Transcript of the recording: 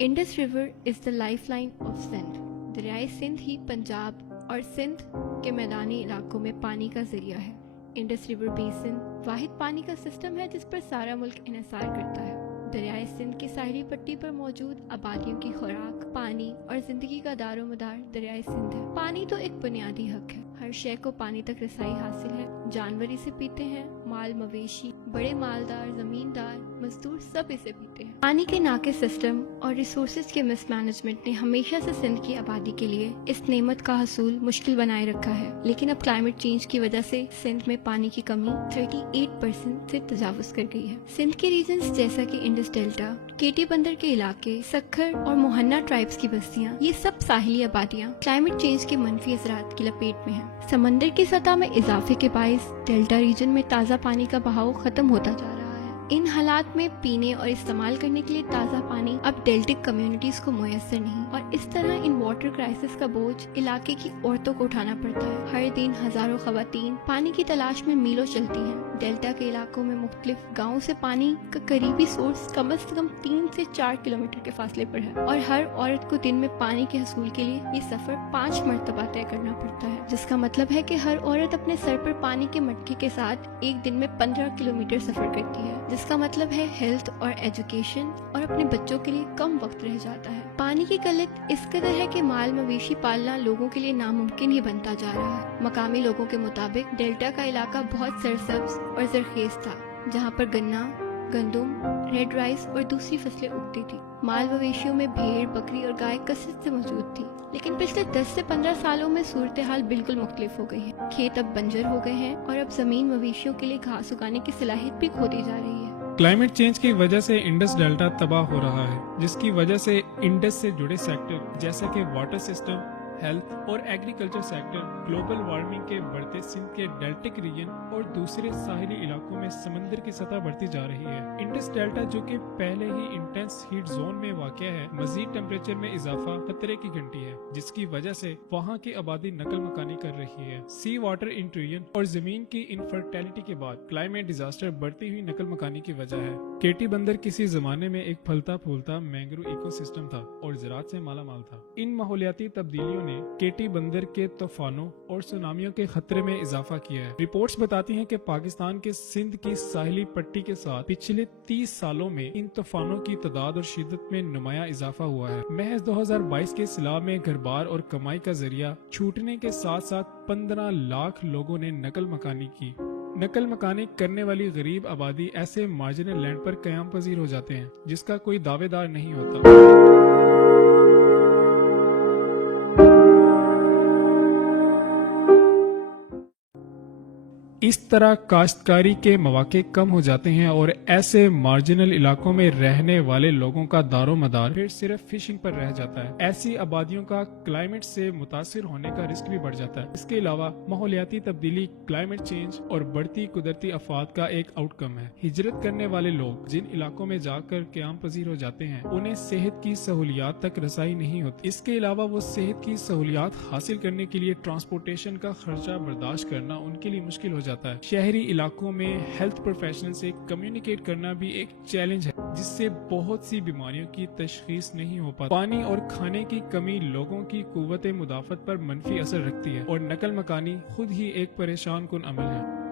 Indus river is the lifeline of Sindh. दरियाए सिंध ही पंजाब और सिंध के मैदानी इलाकों में पानी का जरिया है। इंडस रिवर बेसिन वाहिद पानी का सिस्टम है जिस पर सारा मुल्क इन्हिसार करता है। दरियाए सिंध की साहिली पट्टी पर मौजूद आबादियों की खुराक, पानी और जिंदगी का दारोमदार दरियाए सिंध है। पानी तो एक बुनियादी हक है, हर शय को पानी तक रसाई हासिल है। जानवर इसे पीते हैं, माल मवेशी, बड़े मालदार, जमींदार, मजदूर सब इसे पीते हैं। पानी के नाकिस सिस्टम और रिसोर्सेज के मिसमैनेजमेंट ने हमेशा से सिंध की आबादी के लिए इस नेमत का हसूल मुश्किल बनाए रखा है। लेकिन अब क्लाइमेट चेंज की वजह से सिंध में पानी की कमी 38% से तजावुज कर गई है। सिंध के रीजन्स जैसा कि इंडस डेल्टा, केटी बंदर के इलाके, सक्खर और मोहन्ना ट्राइब्स की बस्तियां, ये सब साहिली आबादियां क्लाइमेट चेंज के मनफी असरात की लपेट में हैं। समंदर की सतह में इजाफे के बाइस डेल्टा रीजन में ताज़ा पानी का बहाव खत्म होता जा रहा है। इन हालात में पीने और इस्तेमाल करने के लिए ताज़ा पानी अब डेल्टिक कम्युनिटीज को मुयस्सर नहीं, और इस तरह इन वाटर क्राइसिस का बोझ इलाके की औरतों को उठाना पड़ता है। हर दिन हजारों खवातीन पानी की तलाश में मीलों चलती हैं। डेल्टा के इलाकों में मुख्तलिफ गाँव से पानी का करीबी सोर्स कम से कम 3 से 4 किलोमीटर के फासले पर है, और हर औरत को दिन में पानी के हसूल के लिए ये सफर 5 मरतबा तय करना पड़ता है, जिसका मतलब है कि हर औरत अपने सर पर पानी के मटके के साथ एक दिन में 15 किलोमीटर सफर करती है, जिसका मतलब है हेल्थ और एजुकेशन और अपने बच्चों के लिए कम वक्त रह जाता है। पानी की किल्लत इस कदर है कि माल मवेशी पालना लोगों के लिए नामुमकिन ही बनता जा रहा है। मकामी लोगों के मुताबिक डेल्टा का इलाका बहुत सरसब्ज और जरखेज था, जहाँ पर गन्ना, गंदुम, रेड राइस और दूसरी फसलें उगती थी। माल मवेशियों में भेड़, बकरी और गाय कसरत से मौजूद थी। लेकिन पिछले 10 से 15 सालों में सूरत हाल बिल्कुल मुख्तलिफ हो गई है। खेत अब बंजर हो गए हैं और अब जमीन मवेशियों के लिए घास उगाने की सलाहियत भी खोती जा रही है। क्लाइमेट चेंज की वजह से इंडस डेल्टा तबाह हो रहा है, जिसकी वजह से इंडस से जुड़े सेक्टर जैसे कि वाटर सिस्टम, हेल्थ और एग्रीकल्चर सेक्टर, ग्लोबल वार्मिंग के बढ़ते सिंध के डेल्टिक रीजन और दूसरे साहिली इलाकों में समंदर की सतह बढ़ती जा रही है। इंडस डेल्टा जो कि पहले ही इंटेंस हीट जोन में वाक़ है, मजीद टेम्परेचर में इजाफा खतरे की घंटी है, जिसकी वजह से वहाँ की आबादी नकल मकानी कर रही है। सी वाटर इंट्रूजन और जमीन की इनफर्टिलिटी के बाद क्लाइमेट डिजास्टर बढ़ती हुई नकल मकानी की वजह है। केटी बंदर किसी जमाने में एक फलता फूलता मैंग्रोव इकोसिस्टम था और ज़राअत से मालामाल था। इन माहौलियाती तब्दीलियों ने केटी बंदर के तूफानों और सुनामियों के खतरे में इजाफा किया है। रिपोर्ट्स बताती हैं कि पाकिस्तान के सिंध की साहिली पट्टी के साथ पिछले 30 सालों में इन तूफानों की तादाद और शिद्दत में नुमाया इजाफा हुआ है। महज 2022 के सैलाब में घर बार और कमाई का जरिया छूटने के साथ साथ 15 लाख लोगों ने नकल मकानी की। नकल मकानी करने वाली गरीब आबादी ऐसे मार्जिनल लैंड पर कयाम पजीर हो जाते हैं जिसका कोई दावेदार नहीं होता। इस तरह काश्तकारी के मौके कम हो जाते हैं और ऐसे मार्जिनल इलाकों में रहने वाले लोगों का दारोमदार फिर सिर्फ फिशिंग पर रह जाता है। ऐसी आबादियों का क्लाइमेट से मुतासिर होने का रिस्क भी बढ़ जाता है। इसके अलावा माहौलियाती तब्दीली, क्लाइमेट चेंज और बढ़ती कुदरती आफात का एक आउटकम है। हिजरत करने वाले लोग जिन इलाकों में जाकर क़याम पजीर हो जाते हैं, उन्हें सेहत की सहूलियात तक रसाई नहीं होती। इसके अलावा वो सेहत की सहूलियात हासिल करने के लिए ट्रांसपोर्टेशन का खर्चा बर्दाश्त करना उनके लिए मुश्किल हो जाता है। शहरी इलाकों में हेल्थ प्रोफेशनल से कम्युनिकेट करना भी एक चैलेंज है, जिससे बहुत सी बीमारियों की तशखीस नहीं हो पाती। पानी और खाने की कमी लोगों की कुव्वत मुदाफत पर मनफी असर रखती है और नकल मकानी खुद ही एक परेशान कुन अमल है।